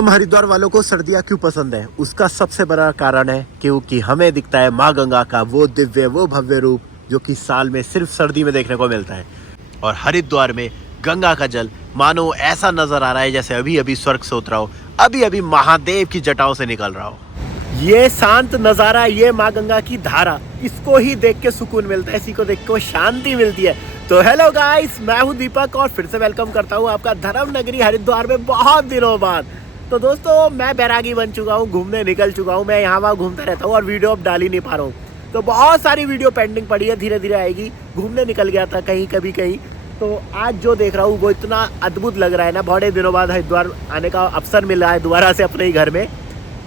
हम हरिद्वार वालों को सर्दियाँ क्यों पसंद है, उसका सबसे बड़ा कारण है क्योंकि हमें दिखता है माँ गंगा का वो दिव्य वो भव्य रूप जो कि साल में सिर्फ सर्दी में देखने को मिलता है। और हरिद्वार में गंगा का जल मानो ऐसा नजर आ रहा है जैसे अभी अभी स्वर्ग से उतरा हो, अभी अभी महादेव की जटाओं से निकल रहा हो। ये शांत नजारा, ये माँ गंगा की धारा, इसको ही देख के सुकून मिलता है, इसी को देख के शांति मिलती है। तो हेलो गाइस, मैं हूँ दीपक और फिर से वेलकम करता हूँ आपका धर्म नगरी हरिद्वार में बहुत दिनों बाद। तो दोस्तों, मैं बैरागी बन चुका हूँ, घूमने निकल चुका हूँ, मैं यहाँ वहाँ घूमता रहता हूँ और वीडियो अब डाल ही नहीं पा रहा हूँ। तो बहुत सारी वीडियो पेंडिंग पड़ी है, धीरे धीरे आएगी। घूमने निकल गया था कहीं कभी कहीं, तो आज जो देख रहा हूँ वो इतना अद्भुत लग रहा है ना, बड़े दिनों बाद हरिद्वार आने का अवसर मिल रहा है दोबारा से अपने ही घर में।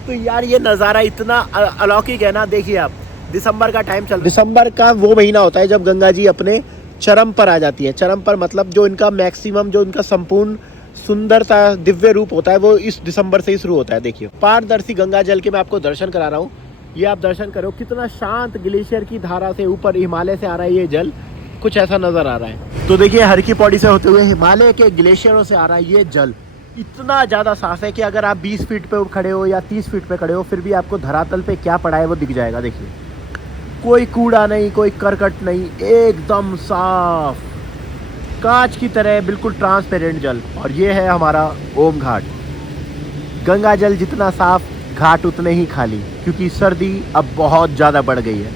तो यार ये नज़ारा इतना अलौकिक है ना। देखिए आप, दिसंबर का टाइम चल, दिसंबर का वो महीना होता है जब गंगा जी अपने चरम पर आ जाती है। चरम पर मतलब जो इनका मैक्सिमम, जो इनका संपूर्ण सुंदरता दिव्य रूप होता है वो इस दिसंबर से ही शुरू होता है। देखिए पारदर्शी गंगा जल के मैं आपको दर्शन करा रहा हूँ, ये आप दर्शन करो। कितना शांत ग्लेशियर की धारा से ऊपर हिमालय से आ रहा है ये जल, कुछ ऐसा नजर आ रहा है। तो देखिए हर की पौड़ी से होते हुए हिमालय के ग्लेशियरों से आ रहा है ये जल। इतना ज़्यादा साफ है कि अगर आप 20 फीट पे खड़े हो या 30 फीट पे खड़े हो फिर भी आपको धरातल पे क्या पड़ा है वो दिख जाएगा। देखिए कोई कूड़ा नहीं, कोई करकट नहीं, एकदम साफ कांच की तरह, बिल्कुल ट्रांसपेरेंट जल। और ये है हमारा ओम घाट। गंगा जल जितना साफ, घाट उतने ही खाली, क्योंकि सर्दी अब बहुत ज़्यादा बढ़ गई है।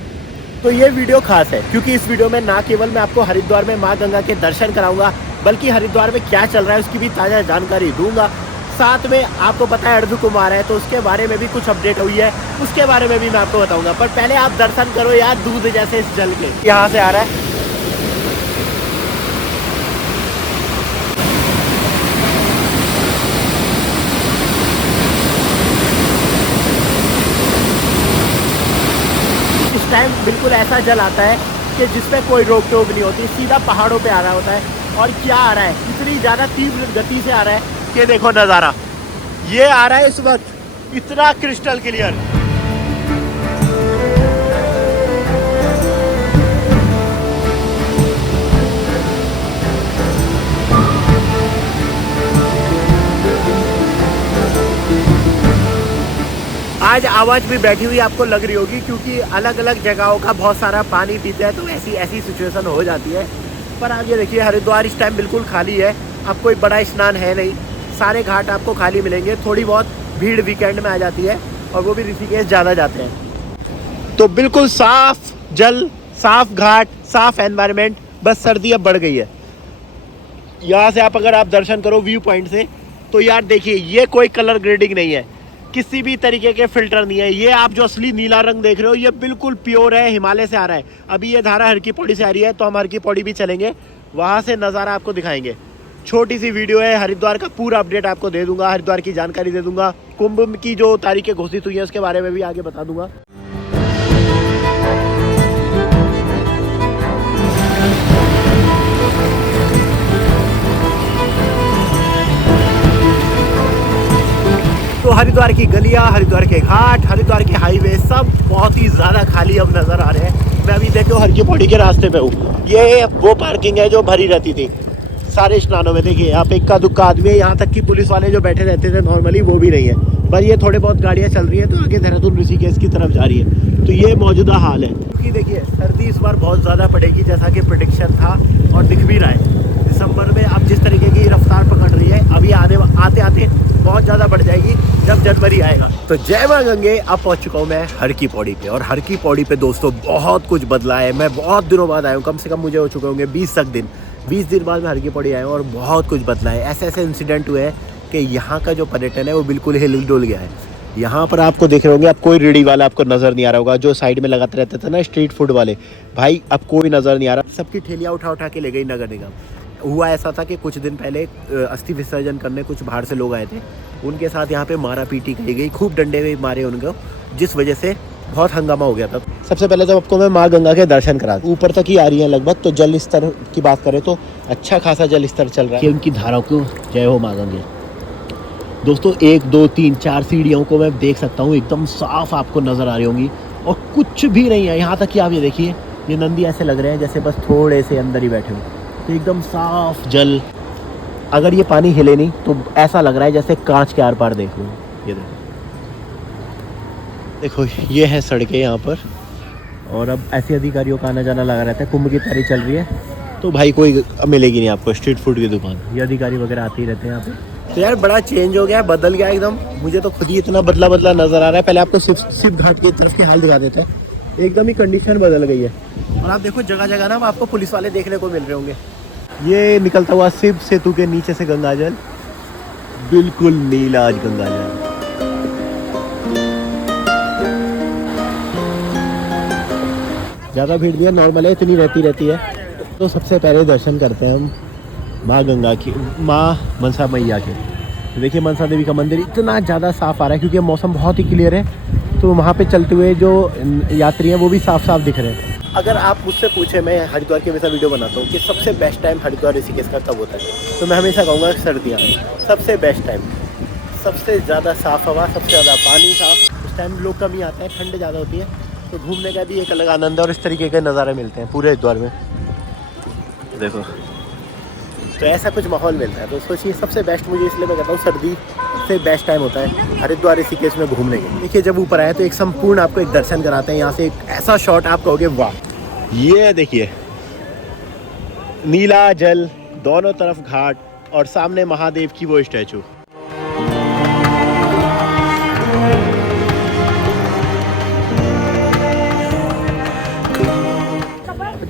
तो ये वीडियो खास है क्योंकि इस वीडियो में ना केवल मैं आपको हरिद्वार में माँ गंगा के दर्शन कराऊंगा, बल्कि हरिद्वार में क्या चल रहा है उसकी भी ताज़ा जानकारी दूंगा। साथ में आपको पता है अर्ध कुमार है, तो उसके बारे में भी कुछ अपडेट हुई है, उसके बारे में भी मैं आपको बताऊंगा। पर पहले आप दर्शन करो यार, दूध जैसे इस जल के यहाँ से आ रहा है। इस टाइम बिल्कुल ऐसा जल आता है कि जिसपे कोई रोक टोक नहीं होती, सीधा पहाड़ों पे आ रहा होता है। और क्या आ रहा है, इतनी ज़्यादा तीव्र गति से आ रहा है कि देखो नज़ारा, ये आ रहा है इस वक्त इतना क्रिस्टल क्लियर। आज आवाज़ भी बैठी हुई आपको लग रही होगी क्योंकि अलग अलग जगहों का बहुत सारा पानी पीते हैं, तो ऐसी सिचुएशन हो जाती है। पर आप ये देखिए हरिद्वार इस टाइम बिल्कुल खाली है, अब कोई बड़ा स्नान है नहीं, सारे घाट आपको खाली मिलेंगे। थोड़ी बहुत भीड़ वीकेंड में आ जाती है और वो भी ऋषिकेश ज़्यादा जाते हैं। तो बिल्कुल साफ जल, साफ घाट, साफ एनवायरनमेंट, बस सर्दी अब बढ़ गई है। यहाँ से अगर आप दर्शन करो व्यू पॉइंट से, तो यार देखिए ये कोई कलर ग्रेडिंग नहीं है, किसी भी तरीके के फिल्टर नहीं है। ये आप जो असली नीला रंग देख रहे हो ये बिल्कुल प्योर है, हिमालय से आ रहा है। अभी ये धारा हर की पौड़ी से आ रही है, तो हम हर की पौड़ी भी चलेंगे, वहाँ से नज़ारा आपको दिखाएंगे। छोटी सी वीडियो है, हरिद्वार का पूरा अपडेट आपको दे दूंगा, हरिद्वार की जानकारी दे दूंगा, कुंभ की जो तारीखें घोषित हुई है उसके बारे में भी आगे बता दूंगा। तो हरिद्वार की गलियां, हरिद्वार के घाट, हरिद्वार के हाईवे सब बहुत ही ज़्यादा खाली अब नज़र आ रहे हैं। मैं अभी देखो हर की पौड़ी के रास्ते पे हूँ, ये वो पार्किंग है जो भरी रहती थी सारे स्नानों में। देखिए यहाँ पे इक्का दुक्का आदमी है, यहाँ तक कि पुलिस वाले जो बैठे रहते थे नॉर्मली वो भी नहीं है, पर ये थोड़े बहुत गाड़ियाँ चल रही है, तो आगे देहरादून ऋषिकेश की तरफ जा रही है। तो ये मौजूदा हाल है, क्योंकि देखिए सर्दी इस बार बहुत ज़्यादा पड़ेगी जैसा कि प्रेडिक्शन था और दिख भी रहा है। दिसंबर में अब जिस तरीके की रफ्तार पकड़ रही है, अभी आते आते बहुत ज़्यादा बढ़ जाएगी जब जनवरी आएगा। तो जय माँ गंगे, अब पहुँच चुका हूँ मैं हर की पौड़ी पे। और हर की पौड़ी पे दोस्तों बहुत कुछ बदला है। मैं बहुत दिनों बाद आया हूँ, कम से कम मुझे हो चुके होंगे 20 दिन बाद मैं हर की पौड़ी आया हूँ और बहुत कुछ बदला है। ऐसे इंसिडेंट हुए हैं कि यहाँ का जो पर्यटन है वो बिल्कुल हिल डुल गया है। यहाँ पर आपको देख रहे होंगे, अब कोई रेडी वाला आपको नज़र नहीं आ रहा होगा, जो साइड में लगाते रहते थे ना स्ट्रीट फूड वाले, भाई अब कोई नज़र नहीं आ रहा। सबकी ठेलियाँ उठा के ले गई नगर निगम। हुआ ऐसा था कि कुछ दिन पहले अस्थि विसर्जन करने कुछ बाहर से लोग आए थे, उनके साथ यहाँ पे मारा पीटी की गई, खूब डंडे में मारे उनको, जिस वजह से बहुत हंगामा हो गया था। सबसे पहले तो आपको मैं माँ गंगा के दर्शन करा, ऊपर तक ही आ रही है लगभग। तो जल स्तर की बात करें तो अच्छा खासा जल स्तर चल रहा है, उनकी धाराओं को जय हो माँ गंगे। दोस्तों 1 2 3 4 सीढ़ियों को मैं देख सकता हूँ, एकदम साफ आपको नज़र आ रही होंगी और कुछ भी नहीं है। यहाँ तक कि आप ये देखिए, ये नंदी ऐसे लग रहे हैं जैसे बस थोड़े से अंदर ही बैठे हो। तो एकदम साफ जल, अगर ये पानी हिले नहीं तो ऐसा लग रहा है जैसे कांच के आर पार देख लो। ये देखो ये है सड़कें यहाँ पर, और अब ऐसे अधिकारियों का आना जाना लगा रहता है। कुंभ की तैयारी चल रही है तो भाई कोई मिलेगी नहीं आपको स्ट्रीट फूड की दुकान, ये अधिकारी वगैरह आते ही रहते हैं यहाँ पे। तो यार बड़ा चेंज हो गया, बदल गया एकदम। मुझे तो खुद ही इतना बदला बदला नज़र आ रहा है। पहले आपको शिव घाट की तरफ के हाल दिखा देते हैं, एकदम ही कंडीशन बदल गई है। और आप देखो जगह जगह ना आपको पुलिस वाले देखने को मिल रहे होंगे। ये निकलता हुआ शिव सेतु के नीचे से गंगा जल, बिल्कुल नीला आज गंगा जल। ज़्यादा भीड़ भी है, नॉर्मल है, इतनी रहती है। तो सबसे पहले दर्शन करते हैं हम माँ गंगा की, माँ मनसा मैया के। तो देखिए मनसा देवी का मंदिर इतना ज़्यादा साफ़ आ रहा है क्योंकि मौसम बहुत ही क्लियर है, तो वहाँ पे चलते हुए जो यात्री हैं वो भी साफ साफ दिख रहे हैं। अगर आप मुझसे पूछे, मैं हरिद्वार की हमेशा वीडियो बनाता हूँ कि सबसे बेस्ट टाइम हरिद्वार ऋषिकेश का कब होता है, तो मैं हमेशा कहूँगा सर्दियाँ सबसे बेस्ट टाइम। सबसे ज़्यादा साफ़ हवा, सबसे ज़्यादा पानी साफ, उस टाइम लोग कम ही आते हैं, ठंड ज़्यादा होती है, तो घूमने का भी एक अलग आनंद है और इस तरीके के नज़ारे मिलते हैं पूरे हरिद्वार में। देखो तो ऐसा कुछ माहौल मिलता है। तो सोचिए सबसे बेस्ट, मुझे इसलिए मैं कहता हूँ सर्दी से बेस्ट टाइम होता है हरिद्वार ऋषिकेश में घूमने के। देखिए जब ऊपर आए तो एक संपूर्ण आपको एक दर्शन कराते हैं। यहाँ से एक ऐसा शॉट आप कहोगे वाह। ये देखिए नीला जल, दोनों तरफ घाट और सामने महादेव की वो स्टैचू।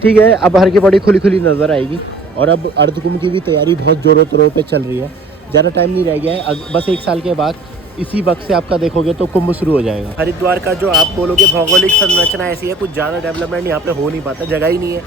ठीक है, अब हर की बॉडी खुली खुली नजर आएगी। और अब अर्धकुंभ की भी तैयारी बहुत जोरों तोरों पे चल रही है, ज़्यादा टाइम नहीं रह गया है। बस 1 साल के बाद इसी वक्त से आपका देखोगे तो कुंभ शुरू हो जाएगा। हरिद्वार का जो आप बोलोगे भौगोलिक संरचना ऐसी है, कुछ ज़्यादा डेवलपमेंट यहाँ पे हो नहीं पाता, जगह ही नहीं है,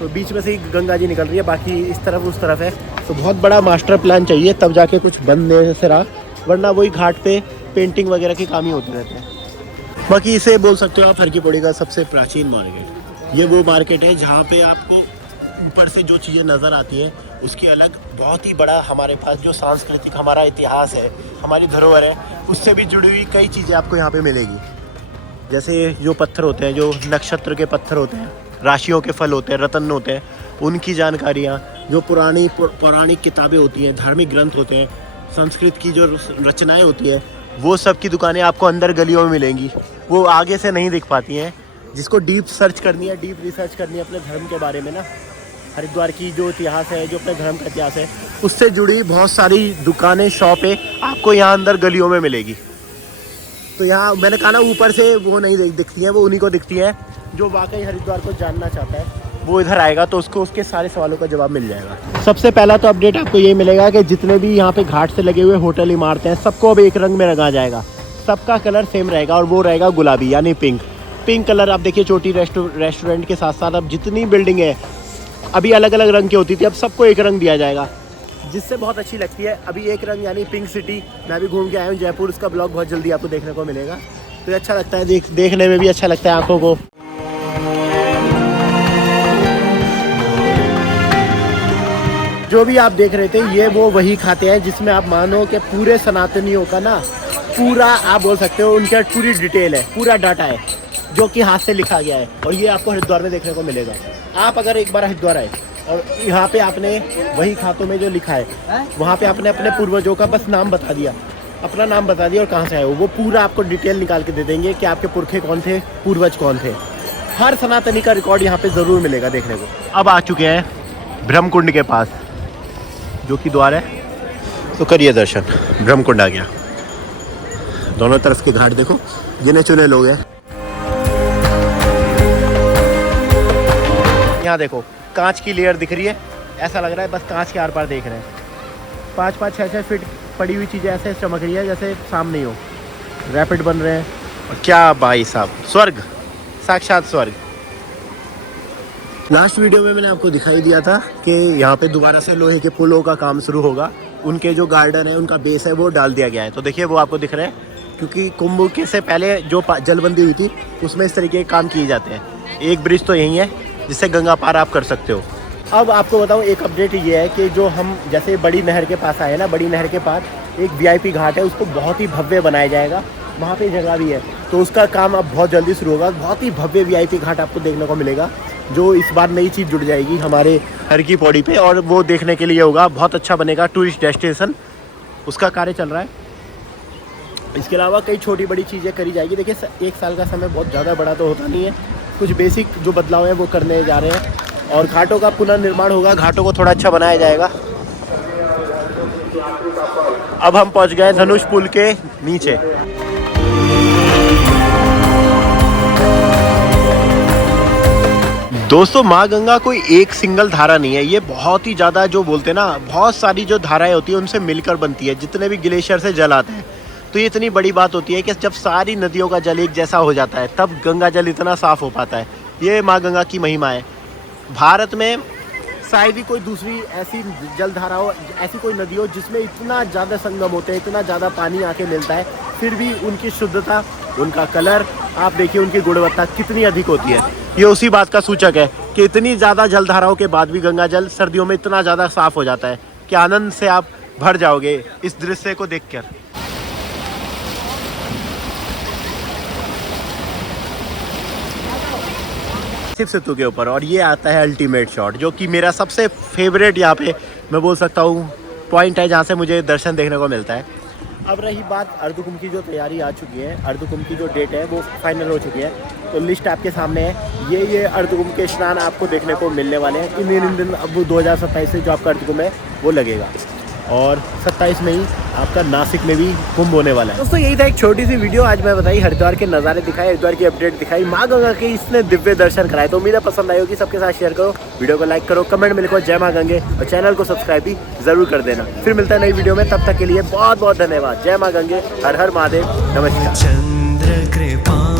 तो बीच में से ही गंगा जी निकल रही है, बाकी इस तरफ उस तरफ है। तो बहुत बड़ा मास्टर प्लान चाहिए तब जाके कुछ बनने से रहा, वरना वही घाट पे पेंटिंग वगैरह के काम ही होते रहते हैं। बाकी इसे बोल सकते हो आप हर की पौड़ी का सबसे प्राचीन मार्केट। ये वो मार्केट है जहाँ पे आपको ऊपर से जो चीज़ें नज़र आती हैं उसके अलग बहुत ही बड़ा हमारे पास जो सांस्कृतिक हमारा इतिहास है, हमारी धरोहर है, उससे भी जुड़ी हुई कई चीज़ें आपको यहाँ पे मिलेगी। जैसे जो पत्थर होते हैं, जो नक्षत्र के पत्थर होते हैं, राशियों के फल होते हैं, रत्न होते हैं, उनकी जानकारियाँ, जो पौराणिक किताबें होती हैं, धार्मिक ग्रंथ होते हैं, संस्कृत की जो रचनाएँ होती हैं, वो सब की दुकानें आपको अंदर गलियों में मिलेंगी। वो आगे से नहीं दिख पाती हैं। जिसको डीप सर्च करनी है, डीप रिसर्च करनी है अपने धर्म के बारे में ना, हरिद्वार की जो इतिहास है, जो अपने धर्म का इतिहास है, उससे जुड़ी बहुत सारी दुकानें, शॉपें आपको यहाँ अंदर गलियों में मिलेगी। तो यहाँ मैंने कहा ना ऊपर से वो नहीं दिखती हैं, वो उन्हीं को दिखती है। जो वाकई हरिद्वार को जानना चाहता है वो इधर आएगा तो उसको उसके सारे सवालों का जवाब मिल जाएगा। सबसे पहला तो अपडेट आपको यही मिलेगा कि जितने भी यहाँ पे घाट से लगे हुए होटल इमारतें हैं, सबको अब एक रंग में रंगा जाएगा। सबका कलर सेम रहेगा और वो रहेगा गुलाबी यानी पिंक कलर। आप देखिए चोटी रेस्टोरेंट के साथ साथ अब जितनी बिल्डिंग है, अभी अलग अलग रंग की होती थी, अब सबको एक रंग दिया जाएगा, जिससे बहुत अच्छी लगती है। अभी एक रंग यानी पिंक सिटी। मैं भी घूम के आया हूँ जयपुर, उसका ब्लॉग बहुत जल्दी आपको देखने को मिलेगा। तो अच्छा लगता है, देखने में भी अच्छा लगता है आंखों को। जो भी आप देख रहे थे ये वो वही खाते हैं जिसमें आप मानो कि पूरे सनातनियों का ना पूरा आप बोल सकते हो उनका पूरी डिटेल है, पूरा डाटा है जो कि हाथ से लिखा गया है। और ये आपको हरिद्वार में देखने को मिलेगा। आप अगर एक बार हरिद्वार आए और यहाँ पे आपने वही खातों में जो लिखा है, वहाँ पे आपने अपने पूर्वजों का बस नाम बता दिया, अपना नाम बता दिया और कहाँ से आए हो, वो पूरा आपको डिटेल निकाल के दे देंगे कि आपके पुरखे कौन थे, पूर्वज कौन थे। हर सनातनी का रिकॉर्ड यहाँ पे ज़रूर मिलेगा देखने को। अब आ चुके हैं ब्रह्मकुंड के पास, जो कि द्वार है, तो करिए दर्शन। ब्रह्मकुंड आ गया। दोनों तरफ के घाट देखो, गिने चुने लोग हैं। यहाँ देखो कांच की लेयर दिख रही है, ऐसा लग रहा है बस कांच के आर पार देख रहे हैं। 5-5, 6-6 फीट पड़ी हुई चीज़ें ऐसे चमक रही है जैसे सामने ही हो। रैपिड बन रहे हैं और क्या भाई साहब, स्वर्ग, साक्षात स्वर्ग। लास्ट वीडियो में मैंने आपको दिखाई दिया था कि यहाँ पे दोबारा से लोहे के पुलों का काम शुरू होगा। उनके जो गार्डन है, उनका बेस है, वो डाल दिया गया है। तो देखिए वो आपको दिख रहा है, क्योंकि कुंभ के से पहले जो जलबंदी हुई थी उसमें इस तरीके के काम किए जाते हैं। एक ब्रिज तो यही है जिससे गंगा पार आप कर सकते हो। अब आपको बताऊं एक अपडेट ये है कि जो हम जैसे बड़ी नहर के पास आए ना, बड़ी नहर के पास एक VIP घाट है, उसको बहुत ही भव्य बनाया जाएगा। वहाँ पे जगह भी है, तो उसका काम अब बहुत जल्दी शुरू होगा। बहुत ही भव्य VIP घाट आपको देखने को मिलेगा, जो इस बार नई चीज़ जुड़ जाएगी हमारे हर की पौड़ी पे, और वो देखने के लिए होगा, बहुत अच्छा बनेगा टूरिस्ट डेस्टिनेशन, उसका कार्य चल रहा है। इसके अलावा कई छोटी बड़ी चीज़ें करी जाएगी। देखिए 1 साल का समय बहुत ज़्यादा बड़ा तो होता नहीं है, कुछ बेसिक जो बदलाव हैं वो करने जा रहे हैं, और घाटों का पुनर्निर्माण होगा, घाटों को थोड़ा अच्छा बनाया जाएगा। अब हम पहुंच गए धनुष पुल के नीचे। दोस्तों माँ गंगा कोई एक सिंगल धारा नहीं है, ये बहुत ही ज़्यादा जो बोलते हैं ना, बहुत सारी जो धाराएं होती है उनसे मिलकर बनती है। जितने भी ग्लेशियर से जल आते हैं, तो ये इतनी बड़ी बात होती है कि जब सारी नदियों का जल एक जैसा हो जाता है तब गंगा जल इतना साफ हो पाता है। ये माँ गंगा की महिमा है। भारत में शायद ही कोई दूसरी ऐसी जल धारा हो, ऐसी कोई नदी हो जिसमें इतना ज़्यादा संगम होते हैं, इतना ज़्यादा पानी आके मिलता है, फिर भी उनकी शुद्धता, उनका कलर, आप देखिए उनकी गुणवत्ता कितनी अधिक होती है। ये उसी बात का सूचक है कि इतनी ज़्यादा जल धाराओं के बाद भी गंगा जल सर्दियों में इतना ज़्यादा साफ हो जाता है कि आनंद से आप भर जाओगे इस दृश्य को देखकर। सेतु के ऊपर, और ये आता है अल्टीमेट शॉट, जो कि मेरा सबसे फेवरेट यहाँ पे मैं बोल सकता हूँ पॉइंट है, जहाँ से मुझे दर्शन देखने को मिलता है। अब रही बात अर्धकुंभ की, जो तैयारी आ चुकी है, अर्धकुंभ की जो डेट है वो फाइनल हो चुकी है, तो लिस्ट आपके सामने है। ये अर्धकुंभ के स्नान आपको देखने को मिलने वाले हैं इन दिन। अब 2027 से जो आपका अर्धकुंभ है वो लगेगा, और 27 में ही आपका नासिक में भी कुंभ होने वाला है। दोस्तों यही था एक छोटी सी वीडियो, आज मैं बताई हरिद्वार के नज़ारे दिखाए, हरिद्वार की अपडेट दिखाई, माँ गंगा के इसने दिव्य दर्शन कराए। तो उम्मीद है पसंद आई होगी, सबके साथ शेयर करो, वीडियो को लाइक करो, कमेंट में लिखो जय माँ गंगे, और चैनल को सब्सक्राइब भी जरूर कर देना। फिर मिलता है नई वीडियो में, तब तक के लिए बहुत बहुत धन्यवाद। जय माँ गंगे, हर हर महादेव, नमस्कार। चंद्र कृपा